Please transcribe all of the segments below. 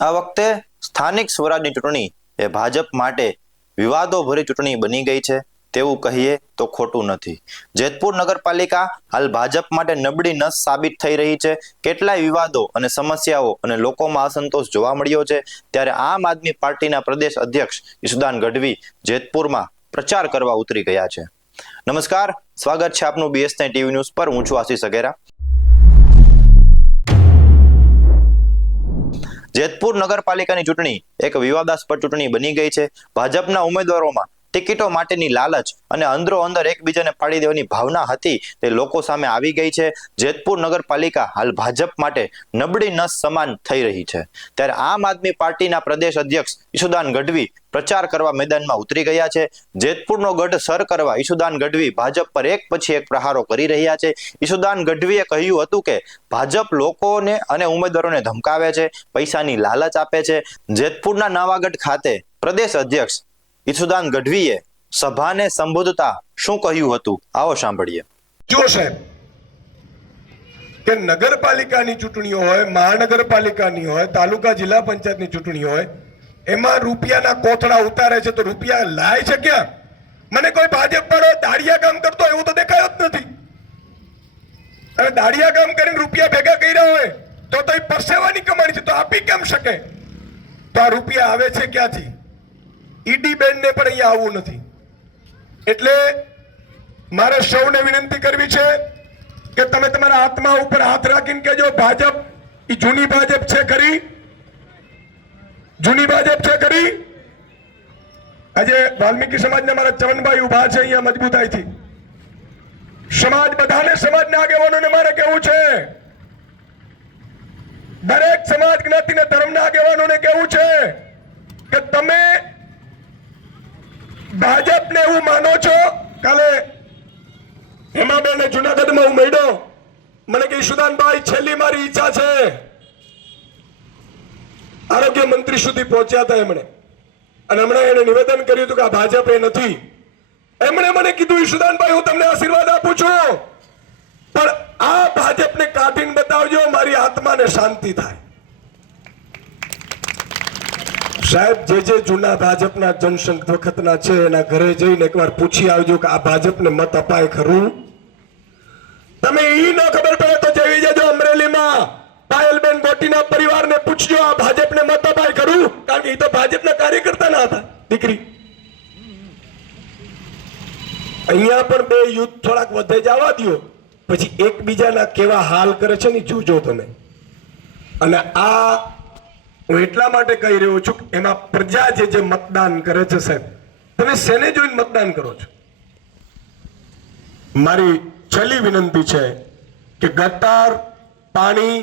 આ વખતે સ્થાનિક સ્વરાજની ચૂંટણી એ ભાજપ માટે વિવાદોભરી ચૂંટણી બની ગઈ છે તેવું કહીએ તો ખોટું નથી। જેતપુર નગરપાલિકા હાલ ભાજપ માટે નબળી નસ સાબિત થઈ રહી છે। કેટલાય વિવાદો અને સમસ્યાઓ અને લોકોમાં અસંતોષ જોવા મળ્યો છે। ત્યારે આમ આદમી પાર્ટીના પ્રદેશ અધ્યક્ષ ઈશુદાન ગઢવી જેતપુરમાં પ્રચાર કરવા ઉતરી ગયા છે। નમસ્કાર, સ્વાગત છે આપનું BS9 ટીવી ન્યૂઝ પર। હું છું આશીષ અઘેરા। જેતપુર નગરપાલિકાની ચૂંટણી એક વિવાદાસ્પદ ચૂંટણી બની ગઈ છે। ભાજપના ઉમેદવારોમાં ટિકિટો માટેની લાલચ અને અંદરો અંદર એકબીજાને પાડી દેવાની ભાવના હતી તે લોકો સામે આવી ગઈ છે। જેતપુર નગરપાલિકા હાલ ભાજપ માટે નબળી નસ સમાન થઈ રહી છે। ત્યારે આમ આદમી પાર્ટીના પ્રદેશ અધ્યક્ષ ઈશુદાન ગઢવી પ્રચાર કરવા મેદાનમાં ઉતરી ગયા છે। જેતપુરનો ગઢ સર કરવા ઈશુદાન ગઢવી ભાજપ પર એક પછી એક પ્રહારો કરી રહ્યા છે। ઈશુદાન ગઢવીએ કહ્યું હતું કે ભાજપ લોકોને અને ઉમેદવારોને ધમકાવે છે, પૈસાની લાલચ આપે છે। જેતપુરના નવાગઢ ખાતે પ્રદેશ અધ્યક્ષ ઈશુદાન ગઢવીએ સભાને સંબોધતા શું કહ્યું હતું, આવો સાંભળીએ। જો સાહેબ કે નગરપાલિકાની ચૂંટણીઓ હોય, મહાનગરપાલિકાની હોય, તાલુકા જિલ્લા પંચાયતની ચૂંટણી હોય, એમાં રૂપિયાના કોથળા ઉતારે છે તો રૂપિયા લાય છે ક્યાં? મને કોઈ ભાજપ વાળો દાડિયા કામ કરતો એવું તો દેખાયો જ નથી। અને દાડિયા કામ કરીને રૂપિયા ભેગા કર્યા હોય તો એ પરસેવાની કમાણી છે તો આપી કેમ શકે? તો આ રૂપિયા આવે છે ક્યાંથી? ઈડી બેન ને પણ અહીંયા આવવું નથી। એટલે મારે સૌને વિનંતી કરવી છે કે તમે તમારા આત્મા ઉપર હાથ રાખીને કહેજો ભાજપ એ જૂની ભાજપ છે ખરી? જૂની ભાજપ છે ખરી? આજે વાલ્મીકી સમાજના મારા ચરણભાઈ ઉભા છે અહીંયા મજબૂતાઈથી। સમાજ બધાને સમાજના આગેવાનોને મારે કહેવું છે, દરેક સમાજ જ્ઞાતિના ધર્મના આગેવાનોને કહેવું છે કે તમે ભાજપને એવું માનો છો? કાલે હેમાબેન જુનાગઢમાં હું મળ્યો, મને કે ઈશુદાનભાઈ છેલ્લી મારી ઈચ્છા છે, આરોગ્ય મંત્રી સુધી પહોંચ્યા હતા એમણે, અને હમણાં એને નિવેદન કર્યું હતું કે આ ભાજપ એ નથી। એમણે મને કીધું ઈશુદાનભાઈ હું તમને આશીર્વાદ આપું છું, પણ આ ભાજપને કાઢીને બતાવજો, મારી આત્માને શાંતિ થાય। સાહેબ જે જૂના ભાજપના જનસંઘ વખતના છે એના ઘરે જઈને એકવાર પૂછી આવજો કે આ ભાજપને મત અપાય ખરું? તમે ઈ ન ખબર પડે તો જઈ જજો અમરેલીમાં પાયલબેન ગોટીના પરિવારને પૂછજો આ ભાજપને મત અપાય ખરું? કારણ કે એ તો ભાજપના કાર્યકર્તા ના હતા દીકરી। અહીંયા પણ બે યુદ્ધ થોડાક વધે જવા દો, પછી એકબીજાના કેવા હાલ કરે છે ને જોજો તમે। અને આ હું એટલા માટે કહી રહ્યો છું કે એમાં પ્રજા જે મતદાન કરે છે સાહેબ, તમે શેને જોઈને મતદાન કરો છો? મારી છેલ્લી વિનંતી છે કે ગટર, પાણી,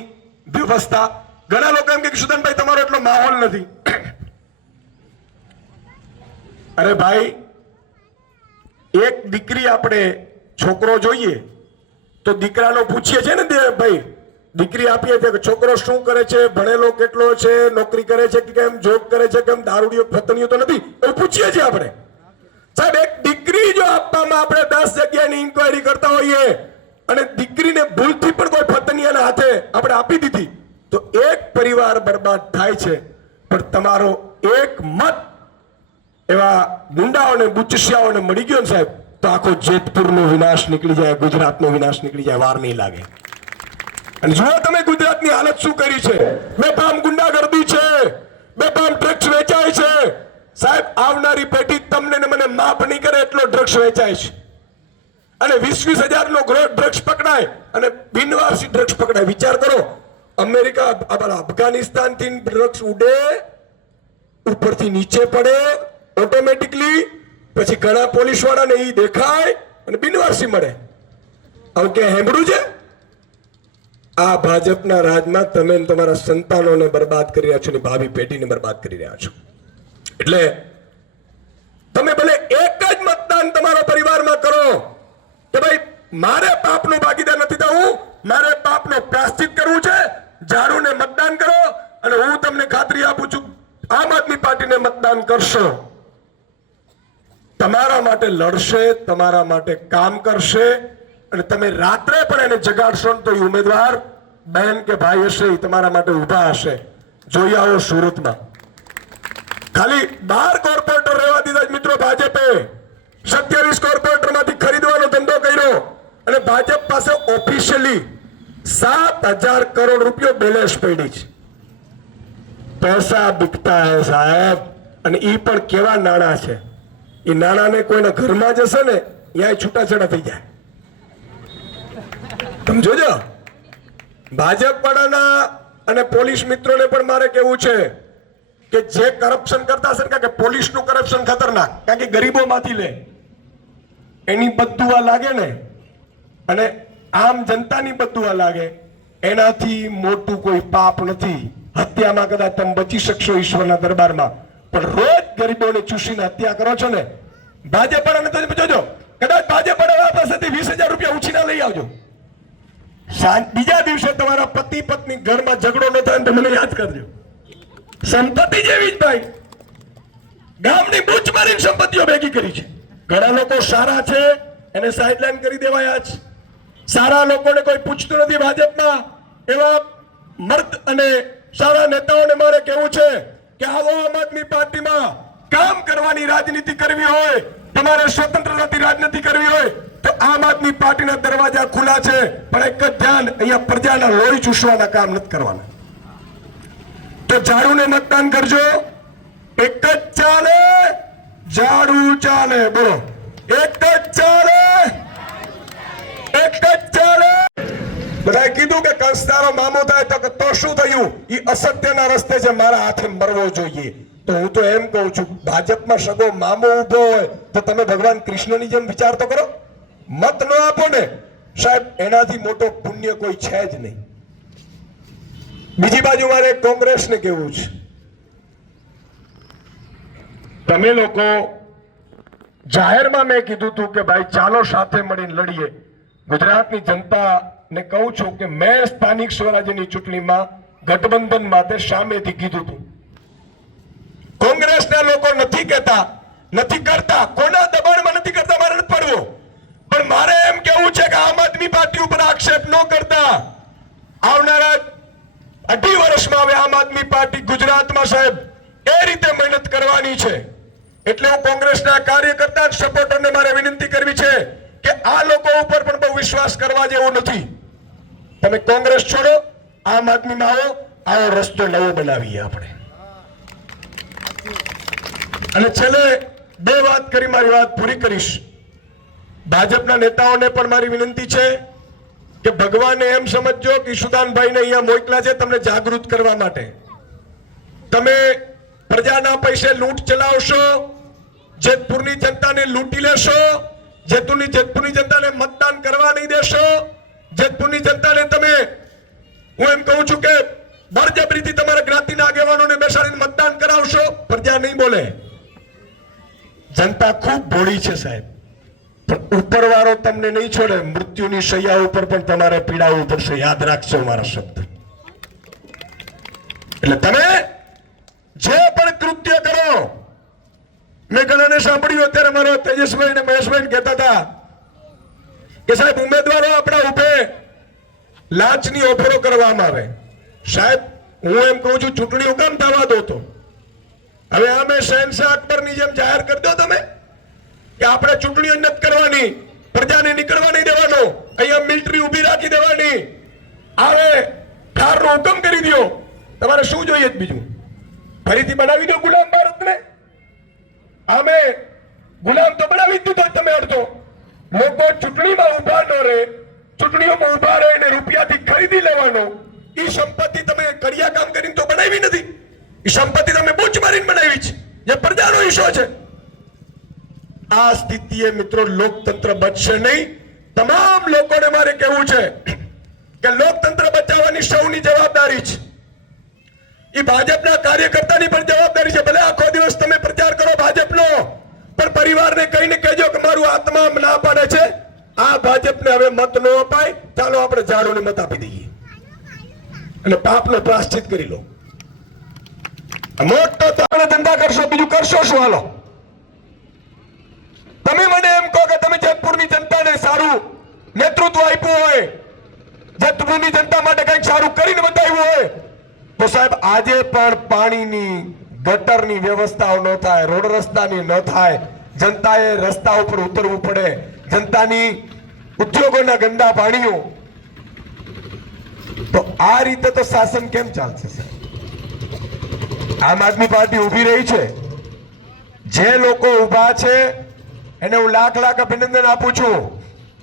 વ્યવસ્થા, ઘણા લોકો એમ કે ઈશુદાનભાઈ તમારો એટલો માહોલ નથી। અરે ભાઈ, એક દીકરી આપણે છોકરો જોઈએ તો દીકરાનો પૂછીએ છે ને ભાઈ, દીકરી આપીએ છીએ કે છોકરો શું કરે છે, ભણેલો કેટલો છે, નોકરી કરે છે કે કેમ, જોબ કરે છે કેમ, દારૂડિયો ફતણીયો તો નથી, એવું પૂછીએ છીએ આપણે। સાહેબ એક દીકરી જો આપવામાં આપણે 10 જગ્યાની ઇન્ક્વાયરી કરતા હોઈએ અને દીકરીને ભૂલથી પણ કોઈ ફતનિયાના હાથે આપણે આપી દીધી તો એક પરિવાર બરબાદ થાય છે। પણ તમારો એક મત એવા ગુંડાઓને, બુચસિયાઓને મળી ગયો ને સાહેબ, તો આખો જેતપુરનો વિનાશ નીકળી જાય, ગુજરાતનો વિનાશ નીકળી જાય, વાર નહીં લાગે। અને જુઓ તમે ગુજરાતની હાલત શું કરી છે, બેફામ ગુંડાગર્દી છે, બેફામ ડ્રગ્સ વેચાય છે। સાહેબ આવનારી પેઢી તમને ને મને માફ નહીં કરે એટલો ડ્રગ્સ વેચાય છે, અને 20-20 હજારનો ડ્રગ્સ પકડાય અને બિનવારસી ડ્રગ્સ પકડાય। વિચાર કરો, અમેરિકા, અફઘાનિસ્તાન થી ડ્રગ્સ ઉડે, ઉપરથી નીચે પડે ઓટોમેટિકલી, પછી ઘણા પોલીસ વાળાને ઈ દેખાય અને બિનવારસી મળે। હવે કે હેમડું છે? આ ભાજપના રાજમાં તમે તમારા સંતાનોને બરબાદ કરી રહ્યા છો ને ભાવિ પેઢીને બરબાદ કરી રહ્યા છો। એટલે તમે ભલે એક જ મતદાન તમારા પરિવારમાં કરો કે ભાઈ મારે પાપનો ભાગીદાર નથી થવું, મારે પાપનો પ્રાયશ્ચિત કરવું છે, ઝાડુને મતદાન કરો। અને હું તમને ખાતરી આપું છું, આમ આદમી પાર્ટીને મતદાન કરશો, તમારા માટે લડશે, તમારા માટે કામ કરશે, અને તમે રાત્રે પણ એને જગાડશો તો ઉમેદવાર બહેન કે ભાઈ હશે એ તમારા માટે ઊભા હશે। જોઈ આવો સુરતમાં ખાલી 12 કોર્પોરેટર રહેવા દીધા મિત્રો ભાજપે 27 કોર્પોરેટરમાંથી ખરીદવાનો ધંધો કર્યો અને ભાજપ પાસે ઓફિશિયલી 7,000 કરોડ રૂપિયો બેલેન્સ પડી છે. પૈસા બિકતા હે સાહેબ, અને ઈ પણ કેવા નાણાં છે. એ નાણાંને કોઈના ઘરમાં જશે ને ત્યાં છૂટાછેડા થઈ જાય. તમે જોજો ભાજપ વાળાના અને પોલીસ મિત્રોને પણ મારે કેવું છે કે જે કરપ્શન કરતા હશે ને, કે પોલીસનું કરપ્શન ખતરનાક, કારણ કે ગરીબોમાંથી લે એની બદદુઆ લાગે ને, અને આમ જનતાની બદદુઆ લાગે, એનાથી મોટું કોઈ પાપ નથી. હત્યામાં કદાચ તમે બચી શકશો ઈશ્વરના દરબારમાં, પણ રોજ ગરીબોને ચૂસીને હત્યા કરો છો ને. ભાજપ વાળાને તો જોજો, કદાચ ભાજપ વાળા પાસેથી 20,000 રૂપિયા ઉછીના લઈ આવજો, બીજા દિવસે તમારા પતિ પત્ની ઘરમાં ઝઘડો ન થાય તો મને યાદ કરજો. સંપત્તિ જેવી જ ભાઈ, ગામની બૂચ મારીને સંપત્તિઓ ભેગી કરી છે. ઘણા લોકો સારા છે એને સાઇડલાઇન કરી દેવાયા છે. સારા લોકોને કોઈ પૂછતું નથી ભાજપમાં. એવા મર્દ અને સારા નેતાઓને મારે કહેવું છે કે આવો આમ આદમી પાર્ટીમાં કામ કરવાની રાજનીતિ કરવી હોય, તમારે સ્વતંત્રતાથી રાજનીતિ કરવી હોય તો આમ આદમી પાર્ટીના દરવાજા ખુલ્લા છે. પણ એક જ ધ્યાન, અહીંયા પ્રજાના લોહી ચૂસવાના કામ નથી કરવાના. તો ઝાડુને મતદાન કરજો. એક જ ચાલે, ઝાડુ ચાલે. બોલો, એક જ ચાલે, એક જ ચાલે. બધાએ કીધું કે કંસદારો મામો થાય તો શું થયું? એ અસત્યના રસ્તે છે, મારા હાથે મરવો જોઈએ. તો હું તો એમ કહું છું, ભાજપમાં સગો મામો ઉભો હોય તો તમે ભગવાન કૃષ્ણની જેમ વિચાર તો કરો. મત ન આપો ને સાહેબ, એનાથી મોટો પુણ્ય કોઈ છે જ નહીં. બીજી બાજુ મારે કોંગ્રેસને કહેવું છે, તમે લોકો જાહેરમાં મેં કીધું હતું કે ભાઈ ચાલો સાથે મળીને લડીએ. ગુજરાતની જનતાને કહું છું કે મેં સ્થાનિક સ્વરાજ્યની ચૂંટણીમાં ગઠબંધન માટે સામેથી કીધું હતું. કોંગ્રેસના લોકો નથી કહેતા, નથી કરતા, કોના દબાણમાં નથી કરતા, મારે નથી પડવું. પણ મારે એમ કેવું છે કે આમ આદમી પાર્ટી ઉપર આક્ષેપ ન કરતા આવનારા 2.5 વર્ષમાં હવે આમ આદમી પાર્ટી ગુજરાતમાં સાહેબ એ રીતે મહેનત કરવાની છે. એટલે હું કોંગ્રેસના કાર્યકર્તા સપોર્ટરને મારે વિનંતી કરવી છે કે આ લોકો ઉપર પણ બહુ વિશ્વાસ કરવા જેવો નથી. તમે કોંગ્રેસ છોડો, આમ આદમીમાં આવો, આવો રસ્તો નવો બનાવીએ આપણે. અને છેલ્લે 2 વાત કરી, મારી વાત પૂરી કરીશ. ભાજપના નેતાઓને પણ મારી વિનંતી છે કે ભગવાને એમ સમજો કે ઈશુદાનભાઈને અહીંયા મોકલા છે તમને જાગૃત કરવા માટે. તમે પ્રજાના પૈસે લૂંટ ચલાવશો, જેતપુરની જનતાને લૂંટી લેશો, જેતપુરની જનતાને મતદાન કરવા નહીં દેશો, જેતપુરની જનતાને તમે, હું એમ કહું છું કે બળજબરીથી તમારા જ્ઞાતિના આગેવાનોને બેસાડીને મતદાન કરાવશો, પ્રજા નહીં બોલે. જનતા ખૂબ ભોળી છે સાહેબ, પણ ઉપરવાળો તમને નહીં છોડે. મૃત્યુની શૈયા ઉપર પણ તમારે પીડાવવું પડશે, યાદ રાખજો મારા શબ્દ. એટલે તમે જે પણ કૃત્ય કરો, મેં ઘણાને સાંભળ્યું, અત્યારે મારા તેજસભાઈ અને મહેશભાઈ કહેતા હતા કે સાહેબ ઉમેદવારો આપણા ઉભે લાંચની ઓફરો કરવામાં આવે. સાહેબ હું એમ કહું છું, ચૂંટણી હુકમ થવા દો. તો હવે અમે શહેનશાહ અકબરની જેમ જાહેર કરી દો તમે કે આપણે ચૂંટણીઓ નથી કરવાની, પ્રજાને નીકળવા નહીં દેવાનો, અહીંયા મિલિટરી ઉભી રાખી દેવાની, આવે ઠારનો હુકમ કરી દો. તમારે શું જોઈએ બીજું? ફરીથી બનાવી દો ગુલામ ભારતને. અમે ગુલામ તો બનાવી દીધો તમે અડધો. લોકો ચૂંટણીમાં ઉભા ન રહે, ચૂંટણીઓમાં ઉભા રહે અને રૂપિયાથી ખરીદી લેવાનો. એ સંપત્તિ તમે કડિયા કામ કરીને તો બનાવી નથી, એ સંપત્તિ તમે બૂચ મારીને બનાવી છે, જે પ્રજાનો હિસ્સો છે. આ સ્થિતિએ મિત્રો લોકતંત્ર બચશે નહીં. તમામ લોકોને મારે કહેવું છે કે લોકતંત્ર બચાવવાની સૌની જવાબદારી છે. એ ભાજપના કાર્યકર્તાની પણ જવાબદારી છે. ભલે આખો દિવસ તમે પ્રચાર કરો ભાજપનો, પણ પરિવારને કહીને કહેજો કે મારું આત્મા ના પાડે છે, આ ભાજપને હવે મત ન અપાય, ચાલો આપણે ઝાડુને મત આપી દઈએ અને પાપનો પ્રાયશ્ચિત કરી લો. મોટો તો ધંધા કરશો, બીજું કરશો શું? હાલો તમે મને એમ કહો કે તમે જેતપુરની જનતાને સારું નેતૃત્વ આપ્યું હોય, જેતપુરની જનતા માટે કંઈક સારું કરીને બતાવ્યું હોય, તો સાહેબ આજે પણ પાણીની ગટરની વ્યવસ્થાઓ ન થાય, રોડ રસ્તાની ન થાય, જનતાએ રસ્તા ઉપર ઉતરવું પડે, જનતાની ઉદ્યોગોના ગંદા પાણીઓ, તો આ રીતે તો શાસન કેમ ચાલશે સાહેબ? આમ આદમી પાર્ટી ઊભી રહી છે, જે લોકો ઊભા છે એને હું લાખ લાખ અભિનંદન આપું છું,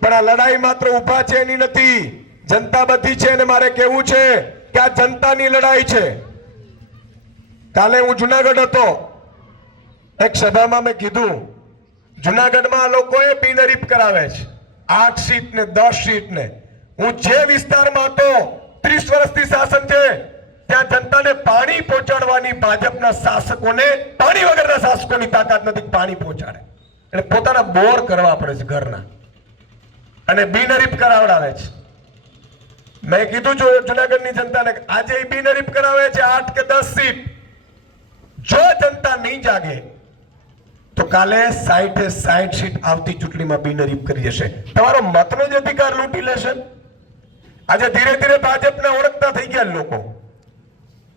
પણ આ લડાઈ માત્ર ઊભા છે એની નથી, જનતા બધી છે અને મારે કહેવું છે કે આ જનતાની લડાઈ છે. કાલે હું જુનાગઢ હતો, એક સભામાં મેં કીધું જુનાગઢમાં લોકોએ બિનહરીફ કરાવે છે 8 સીટ ને 10 સીટ ને. હું જે વિસ્તારમાં હતો 30 વર્ષથી શાસન છે ત્યાં જનતાને પાણી પહોંચાડવાની ભાજપના શાસકોને, પાણી વગરના શાસકોની તાકાત નથી પાણી પહોંચાડે, એટલે પોતાના બોર કરવા પડે છે ઘરના અને બિનહરીફ કરાવડાવે છે. મેં કીધું જુનાગઢની જનતાને આજે બિનહરીફ કરાવે છે 8 કે 10 સીટ. જો જનતા નહીં જાગે તો કાલે 60 સીટ આવતી ચૂંટણીમાં બિનહરીફ કરી જશે. તમારો મતનો જ અધિકાર લૂંટી લેશે. આજે ધીરે ધીરે ભાજપને ઓળખતા થઈ ગયા લોકો.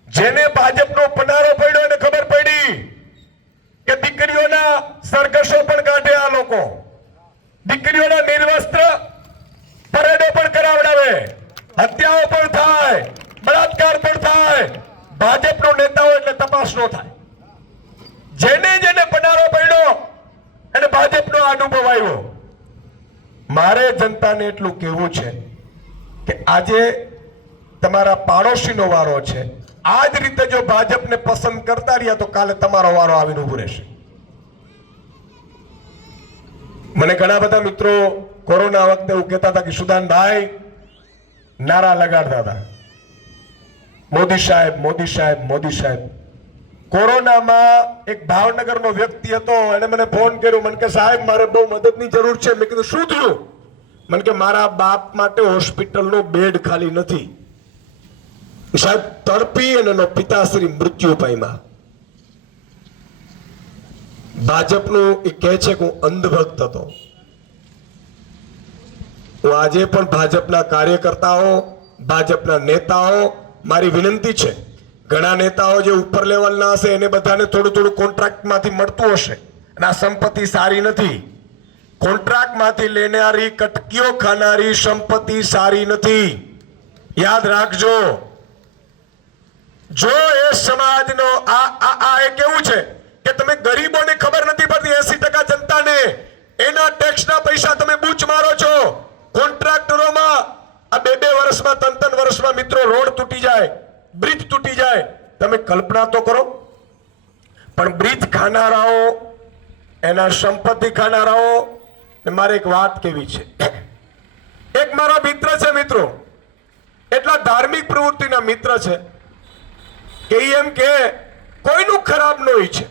જેને ભાજપનો પનારો પડ્યો એને ખબર પડી કે દીકરીઓના સરઘસો પણ કાઢે આ લોકો, દીકરીઓના નિર્વસ્ત્ર પરેડો પણ કરાવડાવે, હત્યાઓ પણ થાય, બળાત્કાર પણ થાય. ભાજપનો નેતાઓ એટલે તપાસ ન થાય. જેને જેને પનારો પડ્યો અને ભાજપનો અનુભવ આવ્યો. મારે જનતાને એટલું કહેવું છે કે આજે તમારા પાડોશીનો વારો છે. આ જ રીતે જો ભાજપને પસંદ કરતા રહ્યા તો કાલે તમારો વારો આવીને ઉભો રહેશે. મને ઘણા બધા મિત્રો કોરોના વખતે એવું કહેતા હતા કે સુદાનભાઈ નારા લગાડતા હતા, મોદી સાહેબ, મોદી સાહેબ, મોદી સાહેબ. કોરોનામાં એક ભાવનગરનો વ્યક્તિ હતો, એને મને ફોન કર્યો, મને કે સાહેબ મારે બહુ મદદની જરૂર છે. મેં કીધું શું થયું? મને કે મારા બાપ માટે હોસ્પિટલનો બેડ ખાલી નથી સાહેબ. તડપી અને એનો પિતાશ્રી મૃત્યુ પામ્યા. ભાજપનું એ કહે છે કે હું અંધભક્ત હતો. હું આજે પણ ભાજપના કાર્યકર્તાઓ, ભાજપના નેતાઓ, મારી વિનંતી છે, ઘણા નેતાઓ જે ઉપર લેવલના હશે એને બધાને થોડું થોડું કોન્ટ્રાક્ટમાંથી મળતું હશે અને આ સંપત્તિ સારી નથી. કોન્ટ્રાક્ટમાંથી લેનારી, કટકીઓ ખાનારી સંપત્તિ સારી નથી, યાદ રાખજો. જો એ સમાજનો આ એ કેવું છે કે તમે ગરીબોને ખબર નથી પડતી, 80% જનતાને એના ટેક્સના પૈસા તમે બૂચ મારો છો. કોન્ટ્રાક્ટરોમાં આ 2 વર્ષમાં 3 વર્ષમાં મિત્રો રોડ તૂટી જાય, બ્રિજ તૂટી જાય. તમે કલ્પના તો કરો. પણ બ્રિજ ખાનારાઓ, એના સંપત્તિ ખાનારાઓ, મારે એક વાત કેવી છે. એક મારા મિત્ર છે, મિત્રો એટલા ધાર્મિક પ્રવૃત્તિના મિત્ર છે કે એમ કે કોઈનું ખરાબ ન હોય છે.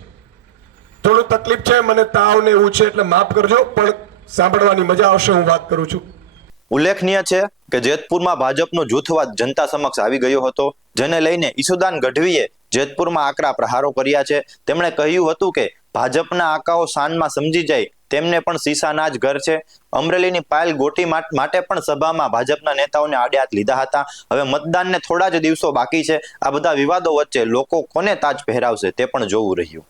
થોડું તકલીફ છે, મને તાવ ને એવું છે એટલે માફ કરજો, પણ સાંભળવાની મજા આવશે. હું વાત કરું છું. ઉલ્લેખનીય છે કે જેતપુરમાં ભાજપનો જૂથવાદ જનતા સમક્ષ આવી ગયો હતો, જેને લઈને ઈસુદાન ગઢવીએ જેતપુરમાં આકરા પ્રહારો કર્યા છે. તેમણે કહ્યું હતું કે ભાજપના આકાઓ શાનમાં સમજી જાય તેમને પણ સીસાના જ ઘર છે. અમરેલીની પાયલ ગોટી માટે પણ સભામાં ભાજપના નેતાઓને આડે હાથ લીધા હતા. હવે મતદાનને થોડા જ દિવસો બાકી છે. આ બધા વિવાદો વચ્ચે લોકો કોને તાજ પહેરાવશે તે પણ જોવું રહ્યું.